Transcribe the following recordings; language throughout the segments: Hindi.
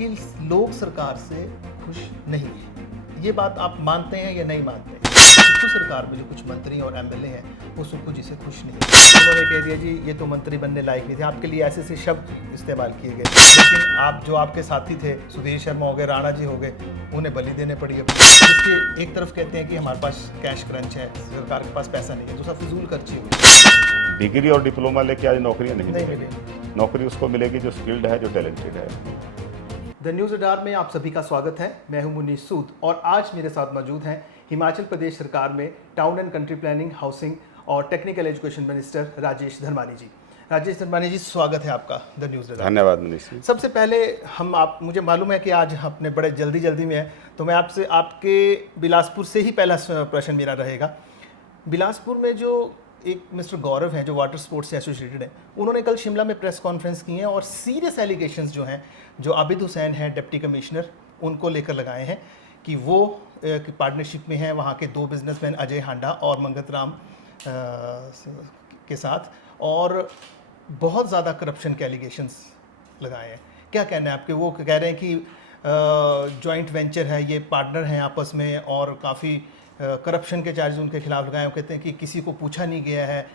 कि लोग सरकार से खुश नहीं हैं। ये बात आप मानते हैं या नहीं मानते हैं? कुछ सरकार में जो कुछ मंत्री और एमएलए हैं वो सब कुछ इससे खुश नहीं है। उन्होंने कह दिया जी ये तो मंत्री बनने लायक नहीं थे, आपके लिए ऐसे ऐसे शब्द इस्तेमाल किए गए, लेकिन आप जो आपके साथी थे सुधीर शर्मा हो गए, राणा जी हो गए, उन्हें बलि देने पड़ी अपनी। इसके एक तरफ कहते हैं कि हमारे पास कैश क्रंच है, सरकार के पास पैसा नहीं है, दूसरा फिजूल खर्ची हुई। डिग्री और डिप्लोमा लेके आज नौकरियां नहीं नहीं मिलेगी। मिलेगी। नौकरी उसको मिलेगी जो स्किल्ड है, जो टैलेंटेड है। द न्यूज़ रडार में आप सभी का स्वागत है। मैं हूं मुनीस सूद और आज मेरे साथ मौजूद हैं हिमाचल प्रदेश सरकार में town and country planning, housing और technical education minister Rajesh Dharmani ji. Rajesh Dharmani ji, स्वागत है आपका द न्यूज़ रडार। धन्यवाद मनीष जी। सबसे पहले मुझे मालूम है कि आज अपने बड़े जल्दी में है, तो मैं आपसे आपके बिलासपुर से ही पहला प्रश्न मेरा रहेगा। बिलासपुर में जो एक मिस्टर गौरव हैं जो वाटर स्पोर्ट्स से एसोसिएटेड हैं, उन्होंने कल शिमला में प्रेस कॉन्फ्रेंस की है और सीरियस एलिगेशंस जो हैं जो आबिद हुसैन हैं डिप्टी कमिश्नर, उनको लेकर लगाए हैं कि वो पार्टनरशिप में हैं वहाँ के दो बिजनेसमैन अजय हांडा और मंगत राम के साथ, और बहुत ज़्यादा करप्शन के एलिगेशंस लगाए हैं। क्या कहना है आपके? वो कह रहे हैं कि जॉइंट वेंचर है, ये पार्टनर हैं आपस में और काफ़ी करप्शन के चार्ज उनके खिलाफ लगाए। वो कहते हैं कि किसी को पूछा नहीं गया है,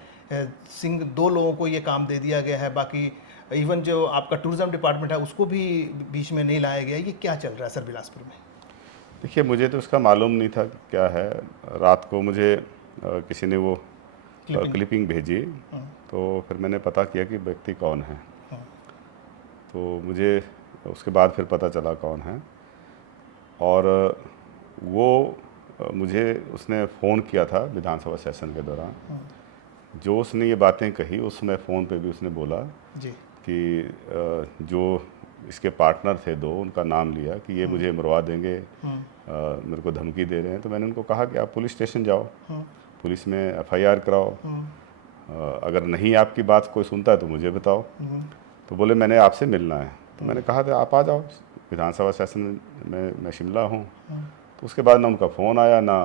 दो लोगों को ये काम दे दिया गया है, बाकी इवन जो आपका टूरिज्म डिपार्टमेंट है उसको भी बीच में नहीं लाया गया। ये क्या चल रहा है सर बिलासपुर में? देखिए, मुझे तो उसका मालूम नहीं था क्या है। रात को मुझे किसी ने वो क्लिपिंग भेजी, तो फिर मैंने पता किया कि व्यक्ति कौन है। तो मुझे उसके बाद फिर पता चला कौन है, और वो मुझे उसने फ़ोन किया था विधानसभा सेशन के दौरान। जो उसने ये बातें कही उस समय फ़ोन पे भी उसने बोला जी कि जो इसके पार्टनर थे दो, उनका नाम लिया कि ये मुझे मरवा देंगे, मेरे को धमकी दे रहे हैं। तो मैंने उनको कहा कि आप पुलिस स्टेशन जाओ, पुलिस में एफआईआर कराओ, अगर नहीं आपकी बात कोई सुनता है तो मुझे बताओ। तो बोले मैंने आपसे मिलना है। तो मैंने कहा था आप आ जाओ, विधानसभा सेशन में मैं शिमला हूँ। तो उसके बाद ना उनका फ़ोन आया ना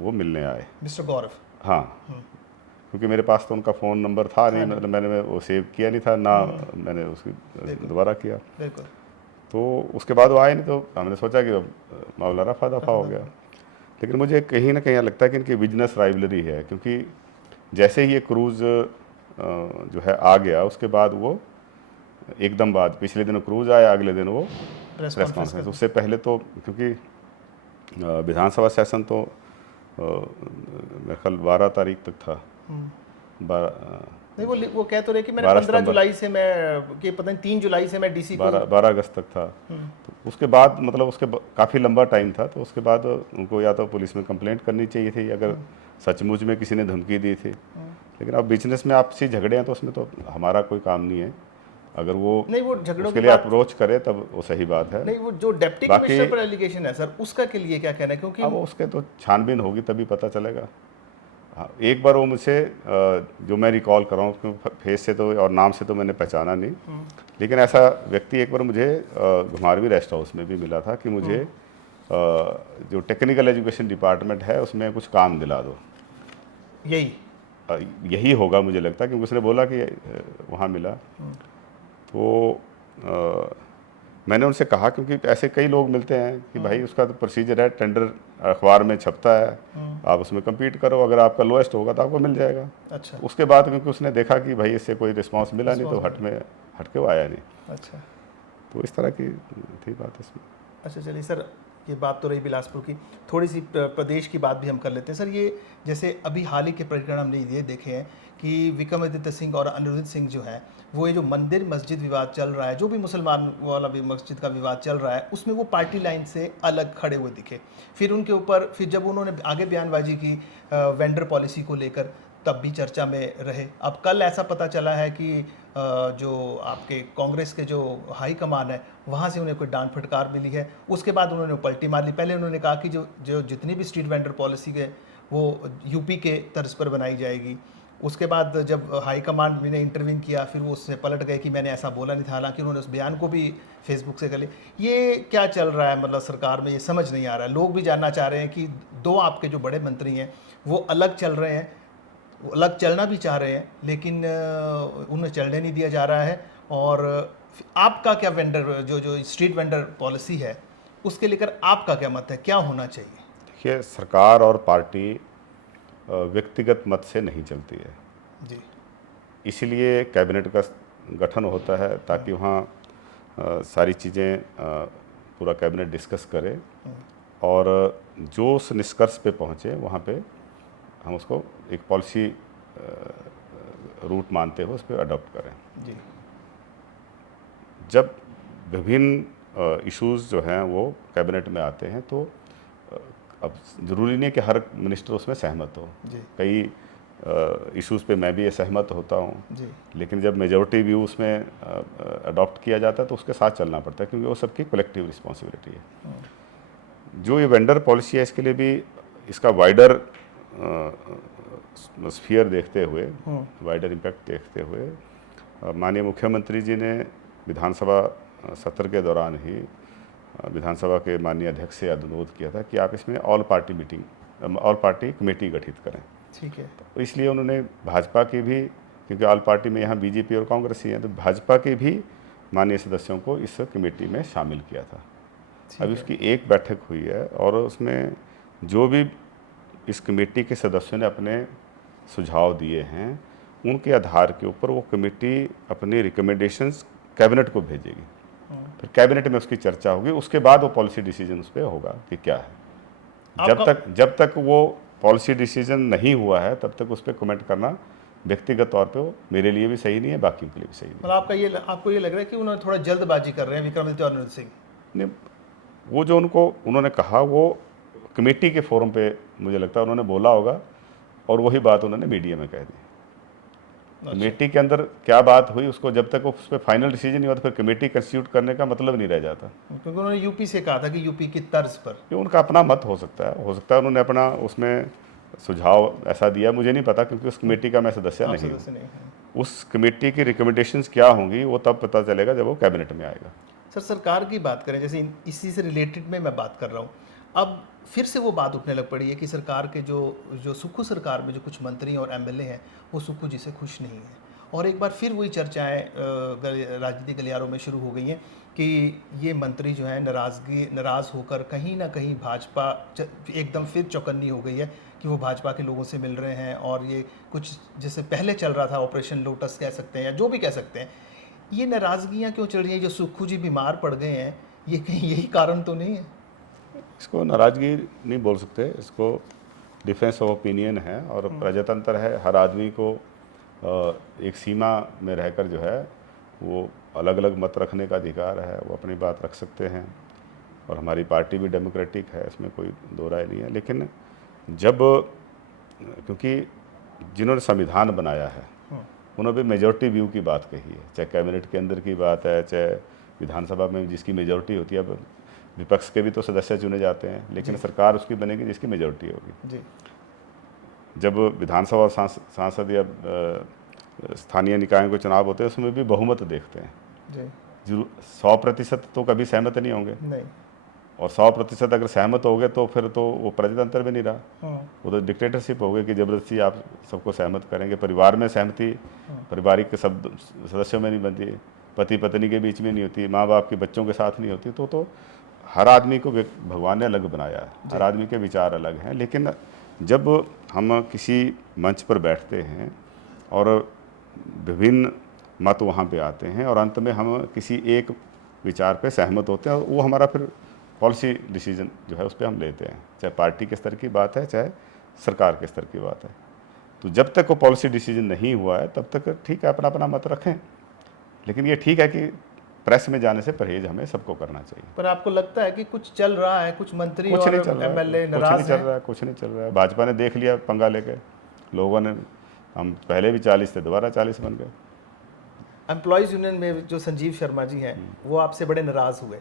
वो मिलने आए, मिस्टर गौरव। हाँ, क्योंकि मेरे पास तो उनका फ़ोन नंबर था नहीं, मतलब मैंने वो सेव किया नहीं था ना, मैंने उसकी दोबारा किया। तो उसके बाद वो आए नहीं, तो हमने सोचा कि मामला रफा दफा हो गया। लेकिन मुझे कहीं ना कहीं लगता है कि इनकी बिजनेस राइवलरी है, क्योंकि जैसे ही ये क्रूज़ जो है आ गया, उसके बाद वो एकदम बाद पिछले दिन क्रूज़ आया, अगले दिन वो प्रेस कॉन्फ्रेंस। उससे पहले तो क्योंकि विधानसभा सेशन तो मेरे ख्याल 12 तारीख तक था। नहीं, वो कह तो रहे कि मैंने 15 जुलाई से मैं कि पता नहीं 3 जुलाई से मैं डीसी 12 अगस्त तक था। तो उसके बाद मतलब उसके काफ़ी लंबा टाइम था। तो उसके बाद उनको या तो पुलिस में कंप्लेंट करनी चाहिए थी अगर सचमुच में किसी ने धमकी दी थी। लेकिन अब बिजनेस में आपसी झगड़े हैं तो उसमें तो हमारा कोई काम नहीं है। अगर वो नहीं, वो झगड़ों के लिए अप्रोच करे तब वो सही बात है। नहीं, वो जो डिप्टी कमिश्नर पर एलिगेशन है सर, उसका के लिए क्या कहना है? क्योंकि अब उसके तो छानबीन होगी तभी पता चलेगा। हाँ, एक बार वो मुझसे जो मैं रिकॉल कर रहा हूँ, फेस से तो और नाम से तो मैंने पहचाना नहीं, लेकिन ऐसा व्यक्ति एक बार मुझे घुमारवी रेस्ट हाउस में भी मिला था कि मुझे जो टेक्निकल एजुकेशन डिपार्टमेंट है उसमें कुछ काम दिला दो। यही होगा मुझे लगता है, क्योंकि उसने बोला कि वहाँ मिला। तो मैंने उनसे कहा, क्योंकि ऐसे कई लोग मिलते हैं कि भाई उसका तो प्रोसीजर है, टेंडर अखबार में छपता है, आप उसमें कम्पीट करो, अगर आपका लोएस्ट होगा तो आपको मिल जाएगा। अच्छा। उसके बाद क्योंकि उसने देखा कि भाई इससे कोई रिस्पांस मिला नहीं, तो हट के वो आया नहीं। अच्छा, तो इस तरह की थी बात इसमें। अच्छा, चलिए सर, ये बात तो रही बिलासपुर की। थोड़ी सी प्रदेश की बात भी हम कर लेते हैं सर। ये जैसे अभी हाल ही के प्रकरण हमने ये देखे हैं कि विक्रमादित्य सिंह और अनिरुद्ध सिंह जो है, वो ये जो मंदिर मस्जिद विवाद चल रहा है, जो भी मुसलमान वाला भी मस्जिद का विवाद चल रहा है, उसमें वो पार्टी लाइन से अलग खड़े हुए दिखे। फिर उनके ऊपर फिर जब उन्होंने आगे बयानबाजी की वेंडर पॉलिसी को लेकर, तब भी चर्चा में रहे। अब कल ऐसा पता चला है कि जो आपके कांग्रेस के जो हाई कमान है वहाँ से उन्हें कोई डांट फटकार मिली है। उसके बाद उन्होंने पलटी मार ली। पहले उन्होंने कहा कि जो जितनी भी स्ट्रीट वेंडर पॉलिसी है वो यूपी के तर्ज पर बनाई जाएगी। उसके बाद जब हाई कमांड ने इंटरव्यू किया, फिर वो उससे पलट गए कि मैंने ऐसा बोला नहीं था, हालांकि उन्होंने उस बयान को भी फेसबुक से कर लिया। ये क्या चल रहा है मतलब सरकार में? ये समझ नहीं आ रहा है। लोग भी जानना चाह रहे हैं कि दो आपके जो बड़े मंत्री हैं वो अलग चल रहे हैं, वो अलग चलना भी चाह रहे हैं, लेकिन उन्हें चलने नहीं दिया जा रहा है। और आपका क्या वेंडर जो स्ट्रीट वेंडर पॉलिसी है उसके लेकर आपका क्या मत है, क्या होना चाहिए? देखिए, सरकार और पार्टी व्यक्तिगत मत से नहीं चलती है, जी। इसलिए कैबिनेट का गठन होता है ताकि वहाँ सारी चीज़ें पूरा कैबिनेट डिस्कस करे और जो उस निष्कर्ष पे पहुँचे वहाँ पे हम उसको एक पॉलिसी रूट मानते हुए उस पर अडॉप्ट करें। जी। जब विभिन्न इश्यूज जो हैं वो कैबिनेट में आते हैं तो अब ज़रूरी नहीं कि हर मिनिस्टर उसमें सहमत हो। जी। कई इश्यूज़ पे मैं भी सहमत होता हूँ, जी। लेकिन जब मेजॉरिटी व्यू उसमें अडॉप्ट किया जाता है तो उसके साथ चलना पड़ता है, क्योंकि वो सबकी कलेक्टिव रिस्पॉन्सिबिलिटी है। जो ये वेंडर पॉलिसी है इसके लिए भी इसका वाइडर स्फीयर देखते हुए, वाइडर इम्पैक्ट देखते हुए माननीय मुख्यमंत्री जी ने विधानसभा सत्र के दौरान ही विधानसभा के माननीय अध्यक्ष से अनुरोध किया था कि आप इसमें ऑल पार्टी कमेटी गठित करें। ठीक है। तो इसलिए उन्होंने भाजपा की भी, क्योंकि ऑल पार्टी में यहाँ बीजेपी और कांग्रेस ही हैं, तो भाजपा के भी माननीय सदस्यों को इस कमेटी में शामिल किया था। अभी उसकी एक बैठक हुई है और उसमें जो भी इस कमेटी के सदस्यों ने अपने सुझाव दिए हैं उनके आधार के ऊपर वो कमेटी अपनी रिकमेंडेशंस कैबिनेट को भेजेगी, फिर कैबिनेट में उसकी चर्चा होगी, उसके बाद वो पॉलिसी डिसीजन उस पर होगा कि क्या है। जब तक वो पॉलिसी डिसीजन नहीं हुआ है तब तक उस पर कमेंट करना व्यक्तिगत तौर पे वो मेरे लिए भी सही नहीं है, बाकियों के लिए भी सही नहीं। मतलब आपको ये लग रहा है कि उन्होंने थोड़ा जल्दबाजी कर रहे हैं विक्रमादित्य और अनिरुद्ध सिंह? नहीं, वो जो उन्होंने कहा वो कमेटी के फोरम पे मुझे लगता है उन्होंने बोला होगा और वही बात उन्होंने मीडिया में कह दी। कमेटी के अंदर क्या बात हुई उसको जब तक उस पर फाइनल डिसीजन नहीं हुआ तो फिर कमेटी कंस्टिट्यूट करने का मतलब नहीं रह जाता। क्योंकि उन्होंने यूपी से कहा था कि यूपी की तर्ज पर, ये उनका अपना मत हो सकता है उन्होंने अपना उसमें सुझाव ऐसा दिया, मुझे नहीं पता क्योंकि उस कमेटी का मैं सदस्य नहीं हूँ। उस कमेटी की रिकमेंडेशंस क्या होंगी वो तब पता चलेगा जब वो कैबिनेट में आएगा। सर, सरकार की बात करें, जैसे इसी से रिलेटेड में मैं बात कर रहा हूँ, अब फिर से वो बात उठने लग पड़ी है कि सरकार के जो सुक्खू सरकार में जो कुछ मंत्री और एमएलए हैं वो सुक्खू जी से खुश नहीं हैं, और एक बार फिर वही चर्चाएं राजनीतिक गलियारों में शुरू हो गई हैं कि ये मंत्री जो है नाराज़ होकर कहीं ना कहीं भाजपा एकदम फिर चौकन्नी हो गई है कि वो भाजपा के लोगों से मिल रहे हैं, और ये कुछ जैसे पहले चल रहा था ऑपरेशन लोटस कह सकते हैं या जो भी कह सकते हैं, ये नाराज़गियाँ क्यों चल रही हैं? जो सुक्खू जी बीमार पड़ गए हैं, ये कहीं यही कारण तो नहीं है? इसको नाराज़गी नहीं बोल सकते, इसको डिफरेंस ऑफ ओपिनियन है और प्रजातंत्र है। हर आदमी को एक सीमा में रहकर जो है वो अलग अलग मत रखने का अधिकार है, वो अपनी बात रख सकते हैं और हमारी पार्टी भी डेमोक्रेटिक है, इसमें कोई दो राय नहीं है। लेकिन जब क्योंकि जिन्होंने संविधान बनाया है उन्होंने भी मेजॉरिटी व्यू की बात कही है, चाहे कैबिनेट के अंदर की बात है, चाहे विधानसभा में जिसकी मेजॉरिटी होती है। अब विपक्ष के भी तो सदस्य चुने जाते हैं, लेकिन सरकार उसकी बनेगी जिसकी मेजॉरिटी होगी। जी। जब विधानसभा और सांसद या स्थानीय निकायों के चुनाव होते हैं उसमें भी बहुमत देखते हैं जी। 100% तो कभी सहमत नहीं होंगे नहीं, और 100% अगर सहमत हो गए तो फिर तो वो प्रजातंत्र भी नहीं रहा, वो तो डिक्टेटरशिप हो गई कि जबरदस्ती आप सबको सहमत करेंगे। परिवार में सहमति पारिवारिक के सब सदस्यों में नहीं बनती, पति पत्नी के बीच में नहीं होती, माँ बाप के बच्चों के साथ नहीं होती। तो हर आदमी को भगवान ने अलग बनाया है, हर आदमी के विचार अलग हैं। लेकिन जब हम किसी मंच पर बैठते हैं और विभिन्न मत वहाँ पे आते हैं और अंत में हम किसी एक विचार पे सहमत होते हैं, और वो हमारा फिर पॉलिसी डिसीजन जो है उस पर हम लेते हैं, चाहे पार्टी के स्तर की बात है चाहे सरकार के स्तर की बात है। तो जब तक वो पॉलिसी डिसीजन नहीं हुआ है तब तक ठीक है, अपना अपना मत रखें। लेकिन ये ठीक है कि प्रेस में जाने से परहेज हमें सबको करना चाहिए। पर आपको लगता है कि कुछ चल रहा है, कुछ मंत्री और एमएलए नाराज हैं? कुछ नहीं चल रहा है। भाजपा ने देख लिया पंगा लेके, लोगों ने, हम पहले भी 40 थे, दोबारा 40 बन गए। एम्प्लॉयज़ यूनियन में जो संजीव शर्मा जी हैं वो आपसे बड़े नाराज़ हुए,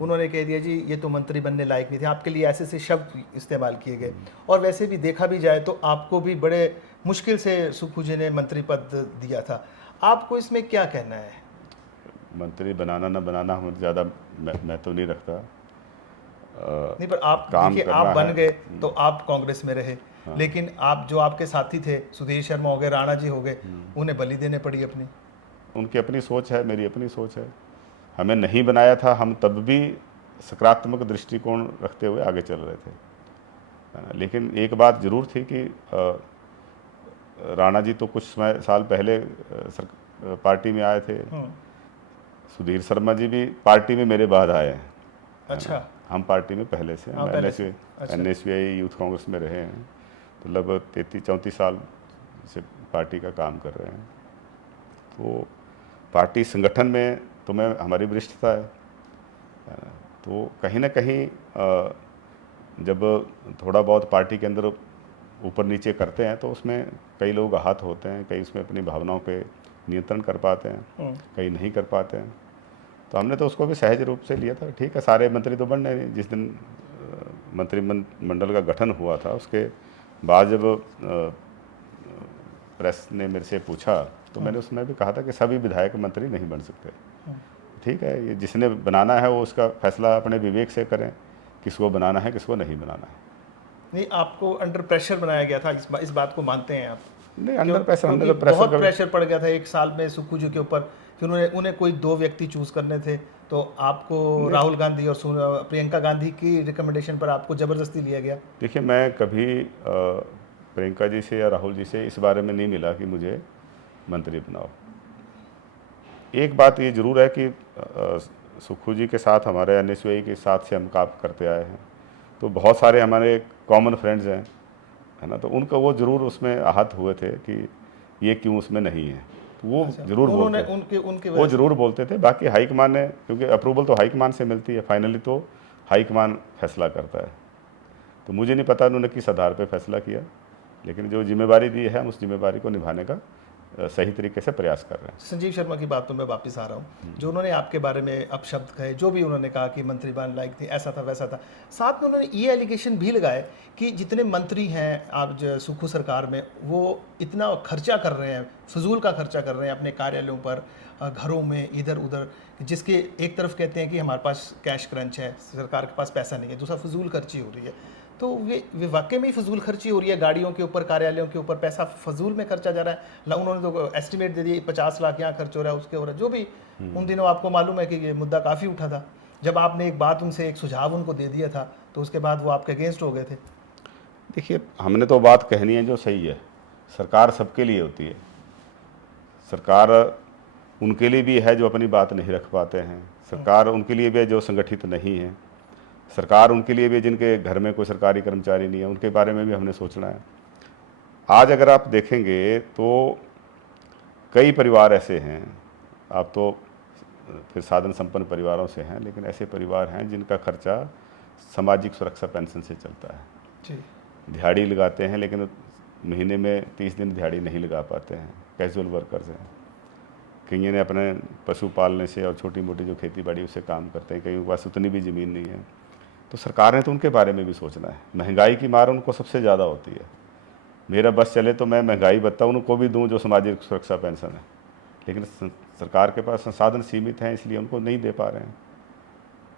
उन्होंने कह दिया जी ये तो मंत्री बनने लायक नहीं थे, आपके लिए ऐसे शब्द इस्तेमाल किए गए। और वैसे भी देखा भी जाए तो आपको भी बड़े मुश्किल से सुक्खू जी ने मंत्री पद दिया था, आपको इसमें क्या कहना है? मंत्री बनाना ना बनाना हम ज़्यादा मैं तो नहीं रखता। नहीं, पर आप देखिए, आप बन गए तो आप कांग्रेस में रहे, लेकिन आप जो आपके साथी थे, सुधीर शर्मा हो गए, राणा जी हो गए, उन्हें बलि देने पड़ी अपनी। उनकी अपनी सोच है, मेरी अपनी सोच है। हमें नहीं बनाया था, हम तब भी सकारात्मक दृष्टिकोण रखते हुए आगे चल रहे थे, है ना। लेकिन एक बात ज़रूर थी कि राणा जी तो कुछ साल पहले पार्टी में आए थे, सुधीर शर्मा जी भी पार्टी में मेरे बाद आए हैं। अच्छा, हम पार्टी में पहले से, हम NSVI यूथ कांग्रेस में रहे हैं, तो लगभग 33-34 साल से पार्टी का काम कर रहे हैं। तो पार्टी संगठन में तो मैं हमारी वरिष्ठता है, तो कहीं ना कहीं जब थोड़ा बहुत पार्टी के अंदर ऊपर नीचे करते हैं तो उसमें कई लोग आहत होते हैं, कई उसमें अपनी भावनाओं पे नियंत्रण कर पाते हैं, कई नहीं कर पाते हैं। तो हमने तो उसको भी सहज रूप से लिया था। ठीक है, सारे मंत्री तो बनने नहीं। जिस दिन मंत्रिमंडल का गठन हुआ था उसके बाद जब प्रेस ने मेरे से पूछा तो मैंने उसमें भी कहा था कि सभी विधायक मंत्री नहीं बन सकते। ठीक है, ये जिसने बनाना है वो उसका फैसला अपने विवेक से करें, किसको बनाना है किसको नहीं बनाना है। नहीं, आपको अंडर प्रेशर बनाया गया था, इस बात को मानते हैं आप? नहीं, अंडर प्रेशर, हमने तो बहुत प्रेशर पड़ गया था एक साल में सुक्खू जी के ऊपर, फिर उन्हें कोई 2 व्यक्ति चूज करने थे, तो आपको राहुल गांधी और प्रियंका गांधी की रिकमेंडेशन पर आपको ज़बरदस्ती लिया गया। देखिए, मैं कभी प्रियंका जी से या राहुल जी से इस बारे में नहीं मिला कि मुझे मंत्री बनाओ। एक बात ये ज़रूर है कि सुक्खू जी के साथ, हमारे NSVI के साथ से हम काम करते आए हैं, तो बहुत सारे हमारे कॉमन फ्रेंड्स हैं, है ना, तो उनका वो ज़रूर उसमें आहत हुए थे कि ये क्यों उसमें नहीं है, तो वो ज़रूर बोलते, वो ज़रूर बोलते थे। बाकी हाईकमान ने, क्योंकि अप्रूवल तो हाईकमान से मिलती है, फाइनली तो हाईकमान फैसला करता है। तो मुझे नहीं पता उन्होंने किस आधार पर फैसला किया, लेकिन जो जिम्मेवारी दी है हम उस जिम्मेवारी को निभाने का सही तरीके से प्रयास कर रहे हैं। संजीव शर्मा की बात पर मैं वापस आ रहा हूँ। जो उन्होंने आपके बारे में अपशब्द कहे, जो भी उन्होंने कहा कि मंत्री बन लायक थी, ऐसा था वैसा था, साथ में उन्होंने ये एलिगेशन भी लगाए कि जितने मंत्री हैं आप सुक्खू सरकार में, वो इतना खर्चा कर रहे हैं, फजूल का खर्चा कर रहे हैं अपने कार्यालयों पर, घरों में, इधर उधर, जिसके एक तरफ कहते हैं कि हमारे पास कैश क्रंच है, सरकार के पास पैसा नहीं है, दूसरा फजूल खर्ची हो रही है। तो वे वाकई में ही फजूल खर्ची हो रही है, गाड़ियों के ऊपर, कार्यालयों के ऊपर पैसा फजूल में खर्चा जा रहा है। उन्होंने तो एस्टिमेट दे दिया 50 लाख यहाँ खर्च हो रहा है, उसके हो रहा है, जो भी। उन दिनों आपको मालूम है कि ये मुद्दा काफ़ी उठा था, जब आपने एक बात उनसे, एक सुझाव उनको दे दिया था, तो उसके बाद वो आपके अगेंस्ट हो गए थे। देखिए, हमने तो बात कहनी है जो सही है। सरकार सबके लिए होती है, सरकार उनके लिए भी है जो अपनी बात नहीं रख पाते हैं, सरकार उनके लिए भी है जो संगठित नहीं है, सरकार उनके लिए भी जिनके घर में कोई सरकारी कर्मचारी नहीं है, उनके बारे में भी हमने सोचना है। आज अगर आप देखेंगे तो कई परिवार ऐसे हैं, आप तो फिर साधन संपन्न परिवारों से हैं, लेकिन ऐसे परिवार हैं जिनका खर्चा सामाजिक सुरक्षा पेंशन से चलता है जी। दिहाड़ी लगाते हैं लेकिन महीने में 30 दिन दिहाड़ी नहीं लगा पाते हैं, कैजुअल वर्कर्स हैं। कईयों ने अपने पशु पालने से और छोटी मोटी जो खेती बाड़ी उससे काम करते हैं, कईयों के पास उतनी भी ज़मीन नहीं है। तो सरकार ने तो उनके बारे में भी सोचना है। महंगाई की मार उनको सबसे ज़्यादा होती है। मेरा बस चले तो मैं महंगाई भत्ता उनको भी दूं जो सामाजिक सुरक्षा पेंशन है, लेकिन सरकार के पास संसाधन सीमित हैं, इसलिए उनको नहीं दे पा रहे हैं।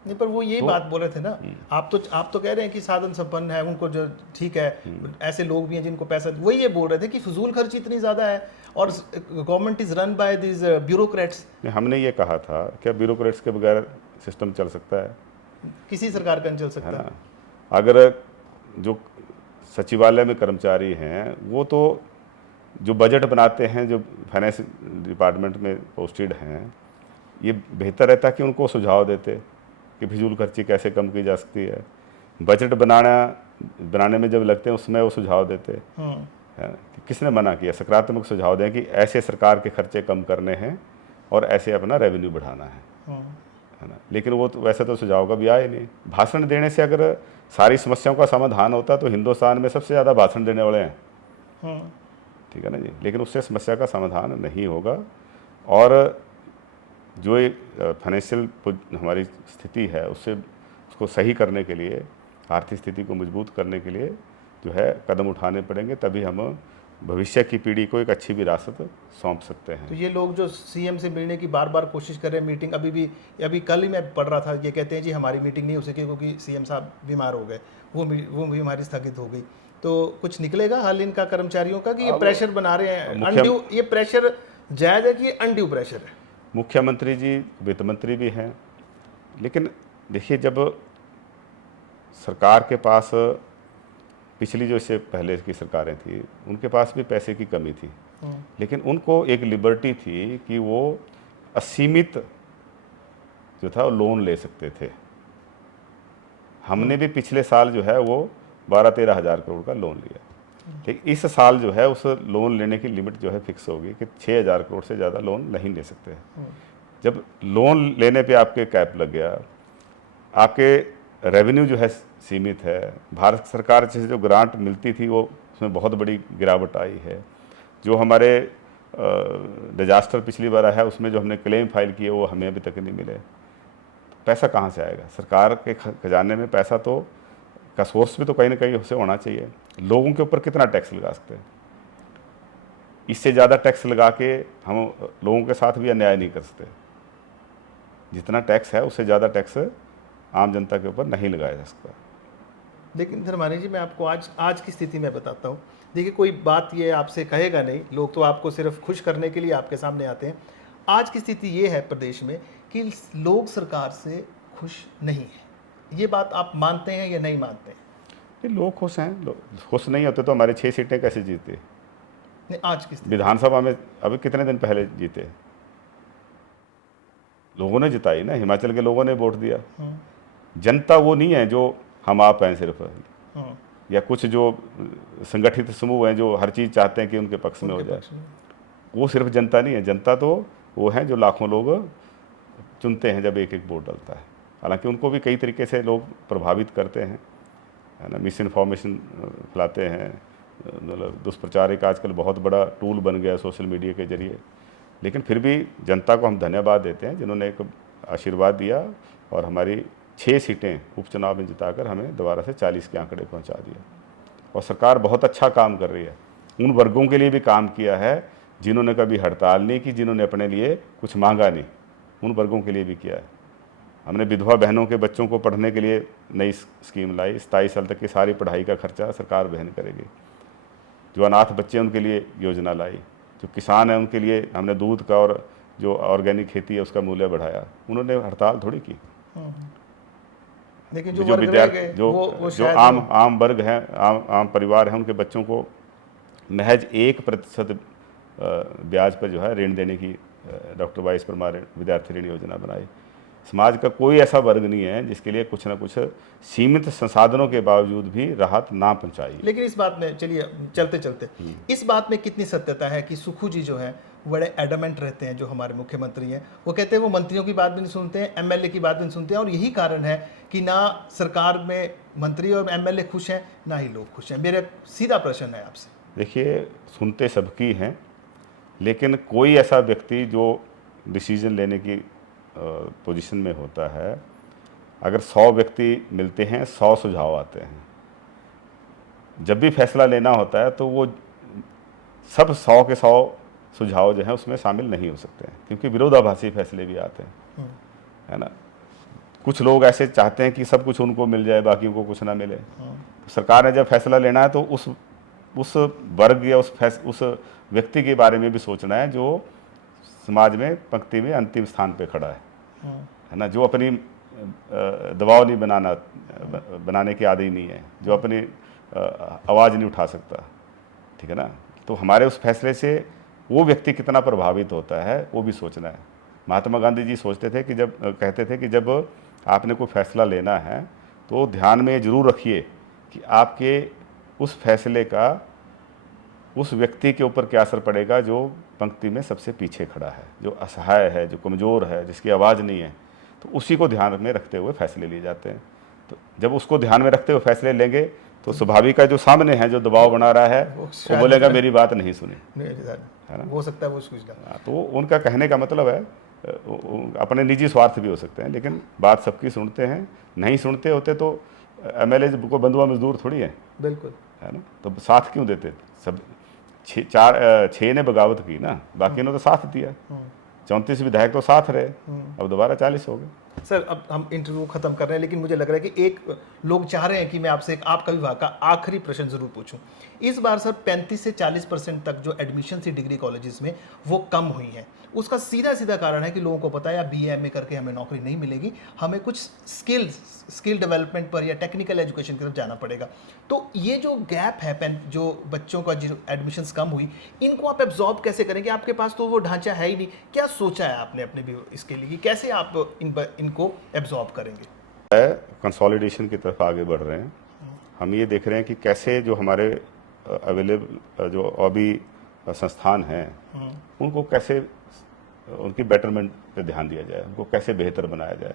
नहीं, पर वो यही बात बोल रहे थे ना, आप तो कह रहे हैं कि साधन संपन्न है उनको, जो ठीक है, ऐसे लोग भी हैं जिनको पैसा, वही ये बोल रहे थे कि फजूल खर्ची इतनी ज़्यादा है और government is run by this bureaucrats. हमने ये कहा था, क्या ब्यूरोक्रेट्स के बगैर सिस्टम चल सकता है? किसी सरकार का नहीं चल सकता है। अगर जो सचिवालय में कर्मचारी हैं वो तो जो बजट बनाते हैं, जो फाइनेंस डिपार्टमेंट में पोस्टेड हैं, ये बेहतर रहता कि उनको सुझाव देते कि फिजूल खर्ची कैसे कम की जा सकती है। बजट बनाने में जब लगते हैं उसमें वो सुझाव देते हैं। किसने मना किया? सकारात्मक सुझाव दें कि ऐसे सरकार के खर्चे कम करने हैं और ऐसे अपना रेवेन्यू बढ़ाना है ना। लेकिन वो तो वैसे तो सुझाव कभी आए नहीं। भाषण देने से अगर सारी समस्याओं का समाधान होता तो हिंदुस्तान में सबसे ज़्यादा भाषण देने वाले हैं, ठीक है ना जी, लेकिन उससे समस्या का समाधान नहीं होगा। और जो फाइनेंशियल हमारी स्थिति है उसको सही करने के लिए, आर्थिक स्थिति को मजबूत करने के लिए जो है कदम उठाने पड़ेंगे, तभी हम भविष्य की पीढ़ी को एक अच्छी विरासत सौंप सकते हैं। तो ये लोग जो सीएम से मिलने की बार बार कोशिश कर रहे हैं, मीटिंग अभी कल ही मैं पढ़ रहा था, ये कहते हैं जी हमारी मीटिंग नहीं हो सकी क्योंकि सीएम साहब बीमार हो गए, वो भी हमारी स्थगित हो गई। तो कुछ निकलेगा हाल इनका कर्मचारियों का कि ये प्रेशर बना रहे हैं, अनड्यू, ये प्रेशर जायज़ है कि ये अनड्यू प्रेशर है? मुख्यमंत्री जी वित्त मंत्री भी हैं, लेकिन देखिए जब सरकार के पास पिछली जो इससे पहले की सरकारें थी उनके पास भी पैसे की कमी थी, लेकिन उनको एक लिबर्टी थी कि वो असीमित जो था वो लोन ले सकते थे। हमने भी पिछले साल जो है वो 12-13 हज़ार करोड़ का लोन लिया, लेकिन इस साल जो है उस लोन लेने की लिमिट जो है फिक्स होगी कि 6,000 करोड़ से ज़्यादा लोन नहीं ले सकते। जब लोन लेने पे आपके कैप लग गया, आपके रेवेन्यू जो है सीमित है, भारत सरकार से जो ग्रांट मिलती थी वो उसमें बहुत बड़ी गिरावट आई है, जो हमारे डिजास्टर पिछली बार आया है उसमें जो हमने क्लेम फाइल किए वो हमें अभी तक नहीं मिले। पैसा कहाँ से आएगा? सरकार के खजाने में पैसा तो का सोर्स भी तो कहीं ना कहीं उसे होना चाहिए। लोगों के ऊपर कितना टैक्स लगा सकते हैं? इससे ज़्यादा टैक्स लगा के हम लोगों के साथ भी अन्याय नहीं कर सकते। जितना टैक्स है उससे ज़्यादा टैक्स आम जनता के ऊपर नहीं लगाया जा सकता। लेकिन धर्मानी जी, मैं आपको आज की स्थिति में बताता हूँ। देखिए, कोई बात ये आपसे कहेगा नहीं, लोग तो आपको सिर्फ खुश करने के लिए आपके सामने आते हैं। आज की स्थिति ये है प्रदेश में कि लोग सरकार से खुश नहीं हैं। ये बात आप मानते हैं या नहीं मानते हैं? नहीं, लोग खुश हैं। लोग खुश नहीं होते तो हमारे 6 सीटें कैसे जीते? नहीं, आज की स्थिति विधानसभा में अभी कितने दिन पहले जीते? लोगों ने जिताई ना, हिमाचल के लोगों ने वोट दिया। जनता वो नहीं है जो हम आप हैं सिर्फ, या कुछ जो संगठित समूह हैं जो हर चीज़ चाहते हैं कि उनके पक्ष में हो जाए। वो सिर्फ जनता नहीं है, जनता तो वो है जो लाखों लोग चुनते हैं जब एक एक वोट डलता है। हालांकि उनको भी कई तरीके से लोग प्रभावित करते हैं, है ना, मिस इन्फॉर्मेशन फैलाते हैं, मतलब दुष्प्रचार एक आजकल बहुत बड़ा टूल बन गया सोशल मीडिया के जरिए। लेकिन फिर भी जनता को हम धन्यवाद देते हैं जिन्होंने एक आशीर्वाद दिया और हमारी 6 सीटें उपचुनाव में जिताकर हमें दोबारा से 40 के आंकड़े पहुंचा दिया। और सरकार बहुत अच्छा काम कर रही है। उन वर्गों के लिए भी काम किया है जिन्होंने कभी हड़ताल नहीं की, जिन्होंने अपने लिए कुछ मांगा नहीं, उन वर्गों के लिए भी किया है। हमने विधवा बहनों के बच्चों को पढ़ने के लिए नई स्कीम लाई, 27 साल तक की सारी पढ़ाई का खर्चा सरकार वहन करेगी। जो अनाथ बच्चे हैं उनके लिए योजना लाई, जो किसान हैं उनके लिए हमने दूध का और जो ऑर्गेनिक खेती है उसका मूल्य बढ़ाया। उन्होंने हड़ताल थोड़ी की। लेकिन जो विद्यार्थी जो आम वर्ग हैं, आम परिवार हैं, उनके बच्चों को महज 1% ब्याज पर जो है ऋण देने की डॉक्टर वाईएस परमार विद्यार्थी ऋण योजना बनाई। समाज का कोई ऐसा वर्ग नहीं है जिसके लिए कुछ ना कुछ सीमित संसाधनों के बावजूद भी राहत ना पहुंचाई। लेकिन इस बात में चलिए चलते चलते इस बात में कितनी सत्यता है कि सुखू जी जो है बड़े एडमेंट रहते हैं, जो हमारे मुख्यमंत्री हैं, वो कहते हैं वो मंत्रियों की बात भी नहीं सुनते हैं, एमएलए की बात भी नहीं सुनते हैं, और यही कारण है कि ना सरकार में मंत्री और एमएलए खुश हैं ना ही लोग खुश हैं। मेरा सीधा प्रश्न है आपसे। देखिए, सुनते सबकी हैं, लेकिन कोई ऐसा व्यक्ति जो डिसीजन लेने की पोजीशन में होता है, अगर 100 व्यक्ति मिलते हैं 100 सुझाव आते हैं। जब भी फैसला लेना होता है तो वो सब 100 के 100 सुझाव जो हैं उसमें शामिल नहीं हो सकते हैं, क्योंकि विरोधाभासी फैसले भी आते हैं, है ना। कुछ लोग ऐसे चाहते हैं कि सब कुछ उनको मिल जाए, बाकियों को कुछ ना मिले। सरकार ने जब फैसला लेना है तो उस वर्ग या उस व्यक्ति के बारे में भी सोचना है जो समाज में पंक्ति में अंतिम स्थान पे खड़ा है ना, जो अपनी दबाव नहीं बनाने की आदी नहीं है, जो अपनी आवाज़ नहीं उठा सकता, ठीक है ना। तो हमारे उस फैसले से वो व्यक्ति कितना प्रभावित होता है वो भी सोचना है। महात्मा गांधी जी कहते थे कि जब आपने कोई फैसला लेना है तो ध्यान में जरूर रखिए कि आपके उस फैसले का उस व्यक्ति के ऊपर क्या असर पड़ेगा जो पंक्ति में सबसे पीछे खड़ा है, जो असहाय है, जो कमज़ोर है, जिसकी आवाज़ नहीं है। तो उसी को ध्यान में रखते हुए फैसले लिए जाते हैं। तो जब उसको ध्यान में रखते हुए फैसले लेंगे तो स्वाभाविक है जो सामने है, जो दबाव बना रहा है, वो बोलेगा मेरी बात नहीं सुनी, है ना, हो सकता है वो सोचना। तो उनका कहने का मतलब है अपने निजी स्वार्थ भी हो सकते हैं, लेकिन बात सबकी सुनते हैं। नहीं सुनते होते तो एमएलए को बंधुआ मजदूर थोड़ी है, बिल्कुल, है ना। तो साथ क्यों देते? सब 6 ने बगावत की ना, बाकी ने तो साथ दिया। 34 विधायक तो साथ रहे, अब दोबारा 40 हो गए। सर अब हम इंटरव्यू खत्म कर रहे हैं, लेकिन मुझे लग रहा है कि एक लोग चाह रहे हैं कि मैं आपसे एक आपका विभाग का आखिरी प्रश्न जरूर पूछूं। इस बार सर 35 से 40% तक जो एडमिशन थी डिग्री कॉलेजेस में वो कम हुई है। उसका सीधा सीधा कारण है कि लोगों को पता है या BA MA करके हमें नौकरी नहीं मिलेगी, हमें कुछ स्किल डेवलपमेंट पर या टेक्निकल एजुकेशन की तरफ जाना पड़ेगा। तो ये जो गैप है, जो बच्चों का जो एडमिशन्स कम हुई, इनको आप एब्जॉर्ब कैसे करेंगे? आपके पास तो वो ढांचा है ही नहीं। क्या सोचा है आपने अपने भी इसके लिए कि कैसे आप इनको एब्जॉर्ब करेंगे? कंसोलिडेशन की तरफ आगे बढ़ रहे हैं। हम ये देख रहे हैं कि कैसे जो हमारे अवेलेबल जो अभी संस्थान हैं उनको कैसे उनकी बेटरमेंट पे ध्यान दिया जाए, उनको कैसे बेहतर बनाया जाए,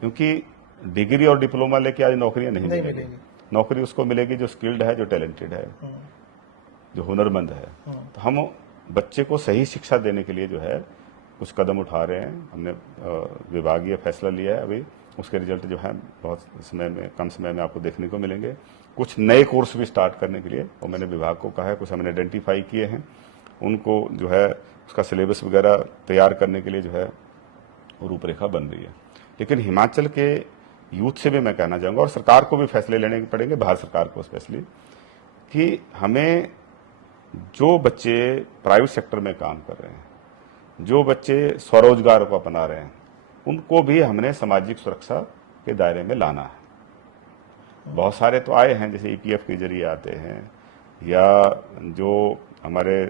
क्योंकि डिग्री और डिप्लोमा लेके आज नौकरियां नहीं मिलेंगी। नौकरी उसको मिलेगी जो स्किल्ड है, जो टैलेंटेड है, जो हुनरमंद है। तो हम बच्चे को सही शिक्षा देने के लिए जो है कुछ कदम उठा रहे हैं। हमने विभागीय फैसला लिया है, अभी उसके रिजल्ट जो है बहुत समय में, कम समय में आपको देखने को मिलेंगे। कुछ नए कोर्स भी स्टार्ट करने के लिए और मैंने विभाग को कहा है, कुछ हमने आइडेंटिफाई किए हैं, उनको जो है उसका सिलेबस वगैरह तैयार करने के लिए जो है रूपरेखा बन रही है। लेकिन हिमाचल के यूथ से भी मैं कहना चाहूँगा, और सरकार को भी फैसले लेने पड़ेंगे, भारत सरकार को स्पेशली, कि हमें जो बच्चे प्राइवेट सेक्टर में काम कर रहे हैं, जो बच्चे स्वरोजगार को अपना रहे हैं, उनको भी हमने सामाजिक सुरक्षा के दायरे में लाना है। बहुत सारे तो आए हैं, जैसे EPF के जरिए आते हैं, या जो हमारे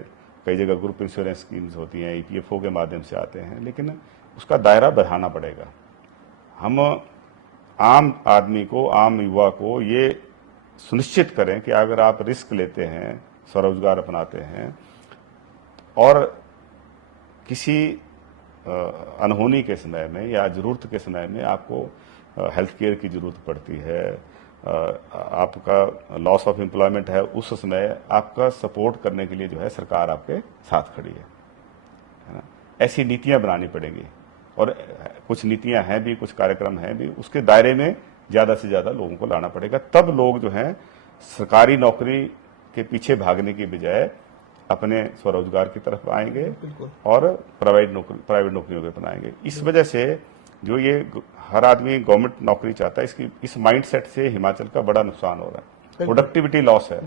कई जगह ग्रुप इंश्योरेंस स्कीम्स होती हैं, EPFO के माध्यम से आते हैं, लेकिन उसका दायरा बढ़ाना पड़ेगा। हम आम आदमी को, आम युवा को ये सुनिश्चित करें कि अगर आप रिस्क लेते हैं, स्वरोजगार अपनाते हैं और किसी अनहोनी के समय में या जरूरत के समय में आपको हेल्थ केयर की जरूरत पड़ती है, आपका लॉस ऑफ एम्प्लॉयमेंट है, उस समय आपका सपोर्ट करने के लिए जो है सरकार आपके साथ खड़ी है ना। ऐसी नीतियां बनानी पड़ेंगी, और कुछ नीतियां हैं भी, कुछ कार्यक्रम हैं भी, उसके दायरे में ज्यादा से ज्यादा लोगों को लाना पड़ेगा। तब लोग जो हैं सरकारी नौकरी के पीछे भागने की बजाय अपने स्वरोजगार की तरफ आएंगे और प्राइवेट नौकरियों पे अपनाएंगे। इस वजह से जो ये हर आदमी गवर्नमेंट नौकरी चाहता है, इस माइंडसेट से हिमाचल का बड़ा नुकसान हो रहा है, प्रोडक्टिविटी लॉस है।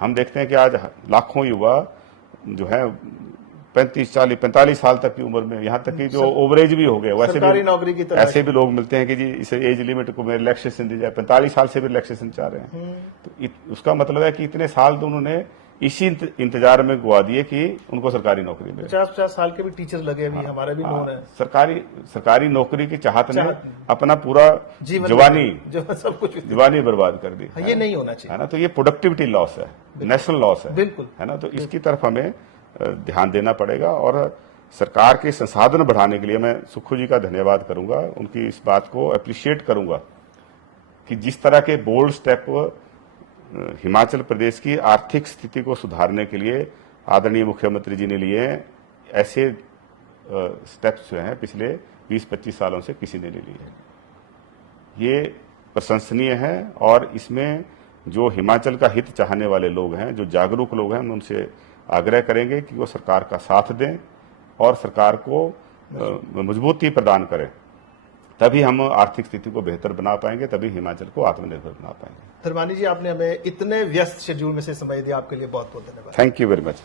हम देखते हैं कि आज लाखों युवा जो है 35, 40, 45 साल तक की उम्र में, यहाँ तक कि जो ओवरेज भी हो गए, वैसे भी नौकरी की तरह ऐसे भी लोग मिलते हैं कि जी इसे एज लिमिट को में रिलैक्सेशन दी जाए, 45 साल से भी रिलैक्सेशन चाह रहे हैं। तो उसका मतलब है कि इतने साल तो उन्होंने इसी इंतजार में गुआ दिए कि उनको सरकारी नौकरी मिले। 50 साल के भी टीचर लगे अभी, हमारे भी नोन है। सरकारी नौकरी की चाहत ने अपना पूरा जवानी बर्बाद कर दी। ये नहीं होना चाहिए, है ना। तो ये प्रोडक्टिविटी लॉस है, नेशनल लॉस है, बिल्कुल, है ना। तो इसकी तरफ हमें ध्यान देना पड़ेगा, और सरकार के संसाधन बढ़ाने के लिए मैं सुक्खू जी का धन्यवाद करूंगा, उनकी इस बात को अप्रिशिएट करूंगा कि जिस तरह के बोल्ड स्टेप हिमाचल प्रदेश की आर्थिक स्थिति को सुधारने के लिए आदरणीय मुख्यमंत्री जी ने लिए हैं, ऐसे स्टेप्स जो हैं पिछले 20-25 सालों से किसी ने नहीं लिए हैं। ये प्रशंसनीय है, और इसमें जो हिमाचल का हित चाहने वाले लोग हैं, जो जागरूक लोग हैं, हम उनसे आग्रह करेंगे कि वो सरकार का साथ दें और सरकार को मजबूती प्रदान करें। तभी हम आर्थिक स्थिति को बेहतर बना पाएंगे, तभी हिमाचल को आत्मनिर्भर बना पाएंगे। धर्मानी जी, आपने हमें इतने व्यस्त शेड्यूल में से समय दिया, आपके लिए बहुत बहुत धन्यवाद। Thank you very much.